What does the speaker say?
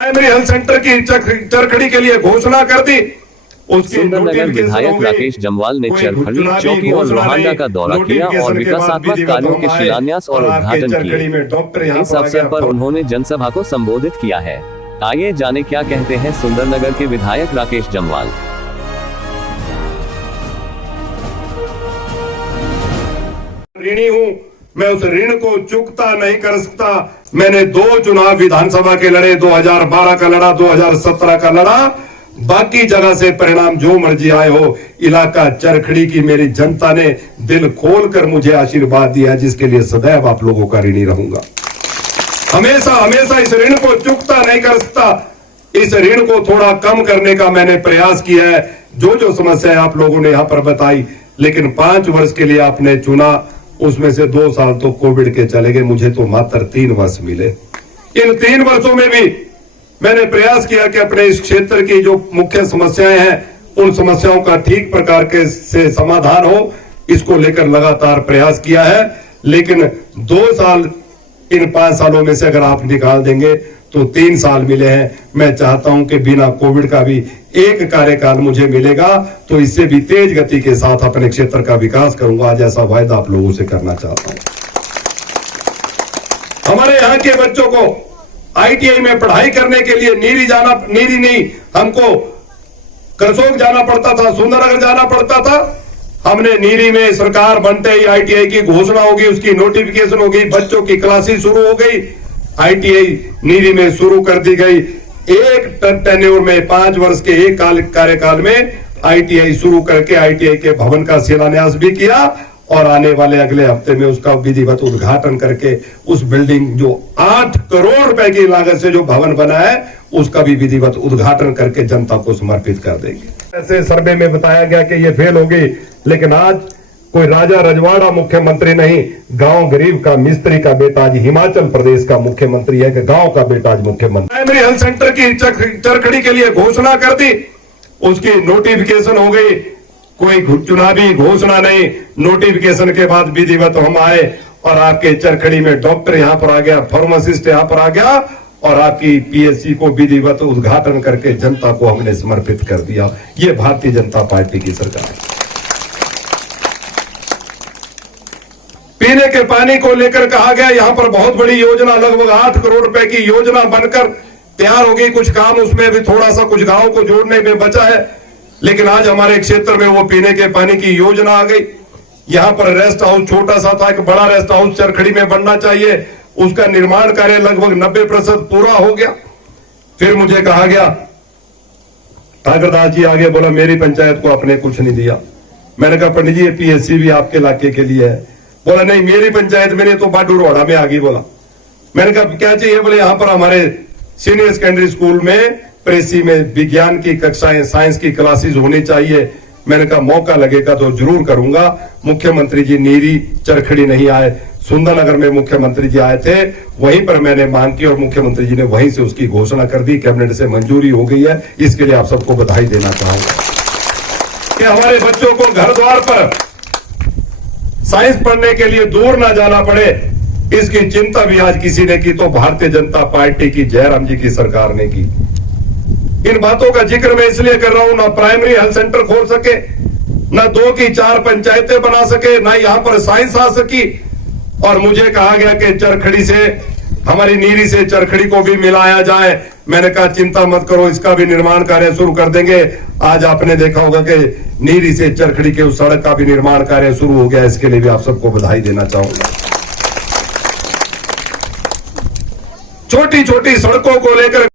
Primary health centre की चरखड़ी के लिए घोषणा कर दी। सुंदरनगर विधायक राकेश जमवाल ने चरखड़ी, चौकी और लोहांडा का दौरा किया और विकासात्मक कार्यों के शिलान्यास और उद्घाटन किए। इस अवसर पर उन्होंने जनसभा को संबोधित किया है। आइए जाने क्या कहते हैं सुंदरनगर के विधायक राकेश जमवाल। ऋणी हूँ, मैं उस ऋण को चुकता नहीं कर सकता। मैंने 2 चुनाव विधानसभा के लड़े, 2012 का लड़ा, 2017 का लड़ा। बाकी जगह से परिणाम जो मर्जी आए हो, इलाका चरखड़ी की मेरी जनता ने दिल खोलकर मुझे आशीर्वाद दिया, जिसके लिए सदैव आप लोगों का ऋणी रहूंगा। हमेशा हमेशा इस ऋण को चुकता नहीं कर सकता। इस ऋण को थोड़ा कम करने का मैंने प्रयास किया है। जो समस्याएं आप लोगों ने यहां पर बताई, लेकिन 5 वर्ष के लिए आपने चुना, उसमें से 2 साल तो कोविड के चले गए, मुझे तो मात्र 3 वर्ष मिले। इन 3 वर्षों में भी मैंने प्रयास किया कि अपने इस क्षेत्र की जो मुख्य समस्याएं हैं, उन समस्याओं का ठीक प्रकार के से समाधान हो, इसको लेकर लगातार प्रयास किया है। लेकिन 2 साल, इन 5 सालों में से अगर आप निकाल देंगे तो 3 साल मिले हैं। मैं चाहता हूं कि बिना कोविड का भी एक कार्यकाल मुझे मिलेगा, तो इससे भी तेज गति के साथ अपने क्षेत्र का विकास करूंगा, जैसा वायदा आप लोगों से करना चाहता हूं। हमारे यहाँ के बच्चों को आईटीआई में पढ़ाई करने के लिए नीरी नहीं, हमको करसोग जाना पड़ता था, सुंदरनगर जाना पड़ता था। हमने नीरी में सरकार बनते ही आईटीआई की घोषणा होगी, उसकी नोटिफिकेशन होगी, बच्चों की क्लासेस शुरू हो गई। आईटीआई नीरी में शुरू कर दी गई। एक टेन्योर में 5 वर्ष के एक कार्यकाल में आईटीआई शुरू करके आईटीआई के भवन का शिलान्यास भी किया, और आने वाले अगले हफ्ते में उसका विधिवत उद्घाटन करके उस बिल्डिंग जो 8 करोड़ रुपए की लागत से जो भवन बना है, उसका भी विधिवत उद्घाटन करके जनता को समर्पित कर देंगे। ऐसे सर्वे में बताया गया कि ये फेल हो गई, लेकिन आज कोई राजा रजवाड़ा मुख्यमंत्री नहीं, गांव गरीब का मिस्त्री का बेटा आज हिमाचल प्रदेश का मुख्यमंत्री है, कि गांव का बेटा आज मुख्यमंत्री। प्राइमरी हेल्थ सेंटर की चरखड़ी के लिए घोषणा कर दी, उसकी नोटिफिकेशन हो गई। कोई चुनावी घोषणा नहीं, नोटिफिकेशन के बाद विधिवत हम आए और आपके चरखड़ी में डॉक्टर यहां पर आ गया, फार्मासिस्ट यहां पर आ गया, और आपकी पीएचसी को विधिवत उद्घाटन करके जनता को हमने समर्पित कर दिया। ये भारतीय जनता पार्टी की सरकार है। पीने के पानी को लेकर कहा गया, यहां पर बहुत बड़ी योजना, लगभग 8 करोड़ रुपए की योजना बनकर तैयार हो गई। कुछ काम उसमें भी थोड़ा सा कुछ गांव को जोड़ने में बचा है, लेकिन आज हमारे क्षेत्र में वो पीने के पानी की योजना आ गई। यहां पर रेस्ट हाउस छोटा सा था, एक बड़ा रेस्ट हाउस चरखड़ी में बनना चाहिए, उसका निर्माण कार्य लगभग 90% पूरा हो गया। फिर मुझे कहा गया, ठाकरदास जी आगे बोला, मेरी पंचायत को आपने कुछ नहीं दिया। मैंने कहा, पंडित जी ये पीएचसी भी आपके इलाके के लिए है। बोला नहीं, मेरी पंचायत में नहीं, तो बाडूरोड़ा में आ गई। बोला, मैंने कहा क्या चाहिए? बोले यहां पर हमारे सीनियर सेकेंडरी स्कूल में प्रेसी में विज्ञान की कक्षाएं, साइंस की क्लासेस होनी चाहिए। मैंने कहा मौका लगेगा तो जरूर करूंगा। मुख्यमंत्री जी नीरी चरखड़ी नहीं आए, सुंदरनगर में मुख्यमंत्री जी आए थे, वहीं पर मैंने मांग की और मुख्यमंत्री जी ने वहीं से उसकी घोषणा कर दी, कैबिनेट से मंजूरी हो गई है। इसके लिए आप सबको बधाई देना चाहूंगा कि हमारे बच्चों को घर द्वार पर साइंस पढ़ने के लिए दूर ना जाना पड़े, इसकी चिंता भी आज किसी ने की तो भारतीय जनता पार्टी की, जयराम जी की सरकार ने की। इन बातों का जिक्र मैं इसलिए कर रहा हूं, ना प्राइमरी हेल्थ सेंटर खोल सके, ना 2 की 4 पंचायतें बना सके, ना यहां पर साइंस आ सकी, और मुझे कहा गया कि चरखड़ी से, हमारी नीरी से चरखड़ी को भी मिलाया जाए। मैंने कहा चिंता मत करो, इसका भी निर्माण कार्य शुरू कर देंगे। आज आपने देखा होगा कि नीरी से चरखड़ी के उस सड़क का भी निर्माण कार्य शुरू हो गया। इसके लिए भी आप सबको बधाई देना चाहूंगा। छोटी छोटी सड़कों को लेकर